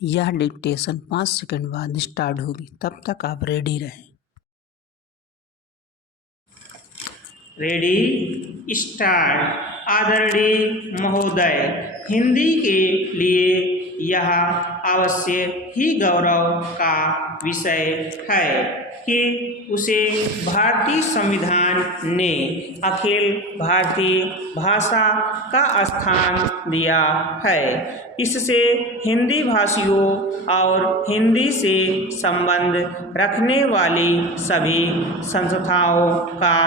यह dictation 5 second बाद start होगी, तब तक आप रेडी रहें। Ready start. आदरणीय महोदय, हिंदी के लिए यह अवश्य ही गौरव का विषय है कि उसे भारतीय संविधान ने अखिल भारतीय भाषा का स्थान दिया है। इससे हिंदी भाषियों और हिंदी से संबंध रखने वाली सभी संस्थाओं का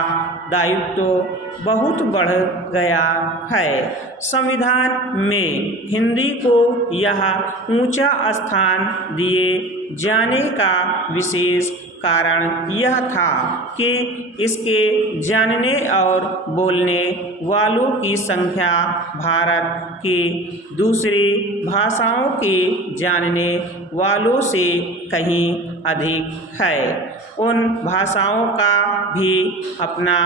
दायित्व बहुत बढ़ गया है। संविधान में हिंदी को यह ऊंचा स्थान दिए जाने का विशेष कारण यह था कि इसके जानने और बोलने वालों की संख्या भारत की दूसरी भाषाओं के जानने वालों से कहीं अधिक है। उन भाषाओं का भी अपना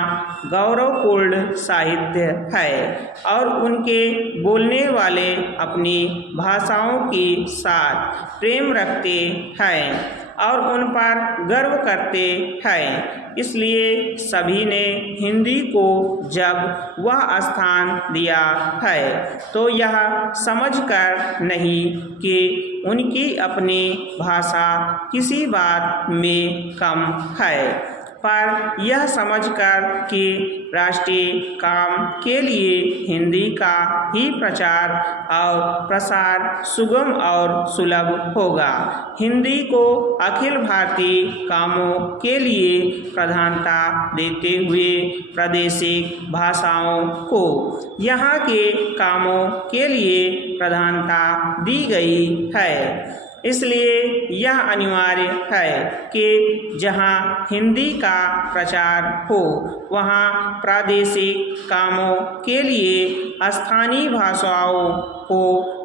गौरवपूर्ण साहित्य है और उनके बोलने वाले अपनी भाषाओं के साथ प्रेम रखते हैं और उन पर गर्व करते हैं। इसलिए सभी ने हिंदी को जब वह स्थान दिया है तो यह समझकर नहीं कि उनकी अपनी भाषा किसी बात में कम है, पर यह समझकर कि राष्ट्रीय काम के लिए हिंदी का ही प्रचार और प्रसार सुगम और सुलभ होगा। हिंदी को अखिल भारतीय कामों के लिए प्रधानता देते हुए प्रादेशिक भाषाओं को यहाँ के कामों के लिए प्रधानता दी गई है। इसलिए यह अनिवार्य है कि जहाँ हिंदी का प्रचार हो वहाँ प्रादेशिक कामों के लिए स्थानीय भाषाओं को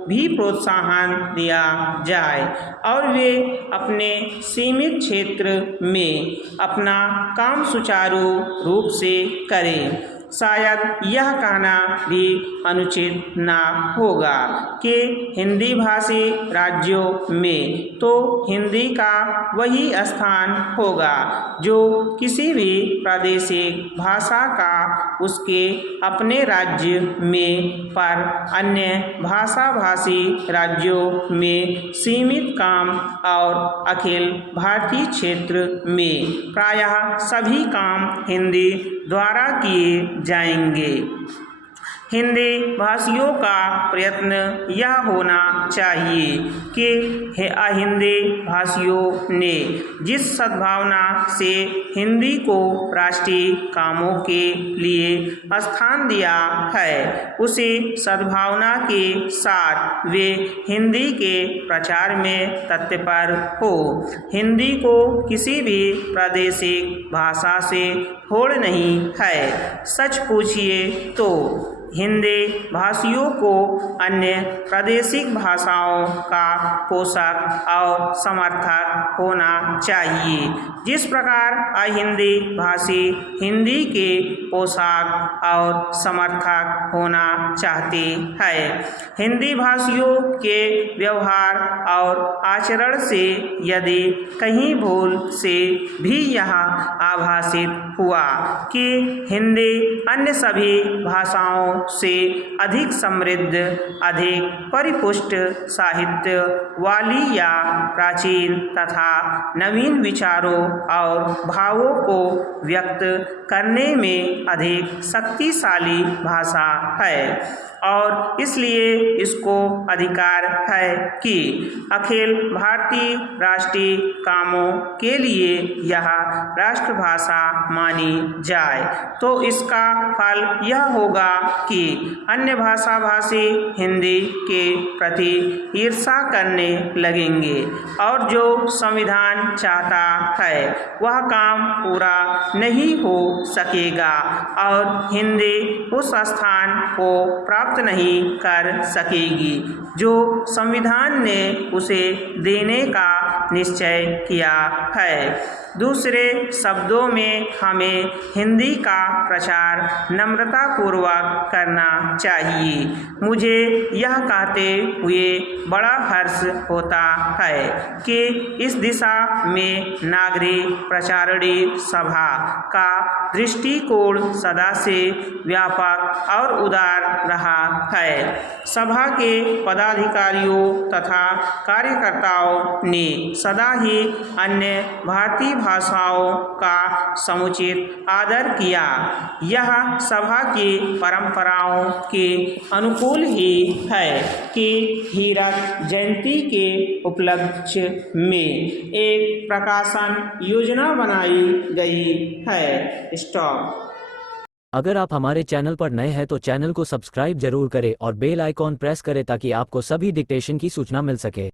भी प्रोत्साहन दिया जाए और वे अपने सीमित क्षेत्र में अपना काम सुचारू रूप से करें। शायद यह कहना भी अनुचित ना होगा कि हिंदी भाषी राज्यों में तो हिंदी का वही स्थान होगा जो किसी भी प्रादेशिक भाषा का उसके अपने राज्य में, पर अन्य भाषा भाषी राज्यों में सीमित काम और अखिल भारतीय क्षेत्र में प्रायः सभी काम हिंदी द्वारा किए जाएंगे। हिंदी भाषियों का प्रयत्न यह होना चाहिए कि हिंदी भाषियों ने जिस सद्भावना से हिंदी को राष्ट्रीय कामों के लिए स्थान दिया है, उसी सद्भावना के साथ वे हिंदी के प्रचार में तत्पर हो। हिंदी को किसी भी प्रादेशिक भाषा से होड़ नहीं है। सच पूछिए तो हिंदी भाषियों को अन्य प्रादेशिक भाषाओं का पोषक और समर्थक होना चाहिए, जिस प्रकार अहिंदी भाषी हिंदी के पोषक और समर्थक होना चाहते हैं। हिंदी भाषियों के व्यवहार और आचरण से यदि कहीं भूल से भी यह आभासित हुआ कि हिंदी अन्य सभी भाषाओं से अधिक समृद्ध, अधिक परिपुष्ट साहित्य वाली या प्राचीन तथा नवीन विचारों और भावों को व्यक्त करने में अधिक शक्तिशाली भाषा है और इसलिए इसको अधिकार है कि अखिल भारतीय राष्ट्रीय कामों के लिए यह राष्ट्रभाषा मानी जाए, तो इसका फल यह होगा कि अन्य भाषा भाषी हिंदी के प्रति ईर्ष्या करने लगेंगे और जो संविधान चाहता है वह काम पूरा नहीं हो सकेगा और हिंदी उस स्थान को प्राप्त नहीं कर सकेगी जो संविधान ने उसे देने का निश्चय किया है। दूसरे शब्दों में हमें हिंदी का प्रचार नम्रतापूर्वक करना चाहिए। मुझे यह कहते हुए बड़ा हर्ष होता है कि इस दिशा में नागरिक प्रचारणी सभा का दृष्टिकोण सदा से व्यापक और उदार रहा है। सभा के पदाधिकारियों तथा कार्यकर्ताओं ने सदा ही अन्य भारतीय भाषाओं का समुचित आदर किया। यह सभा की परंपराओं के अनुकूल ही है कि हीरक जयंती के उपलक्ष्य में एक प्रकाशन योजना बनाई गई है। स्टॉप। अगर आप हमारे चैनल पर नए हैं तो चैनल को सब्सक्राइब जरूर करें और बेल आइकॉन प्रेस करें ताकि आपको सभी डिक्टेशन की सूचना मिल सके।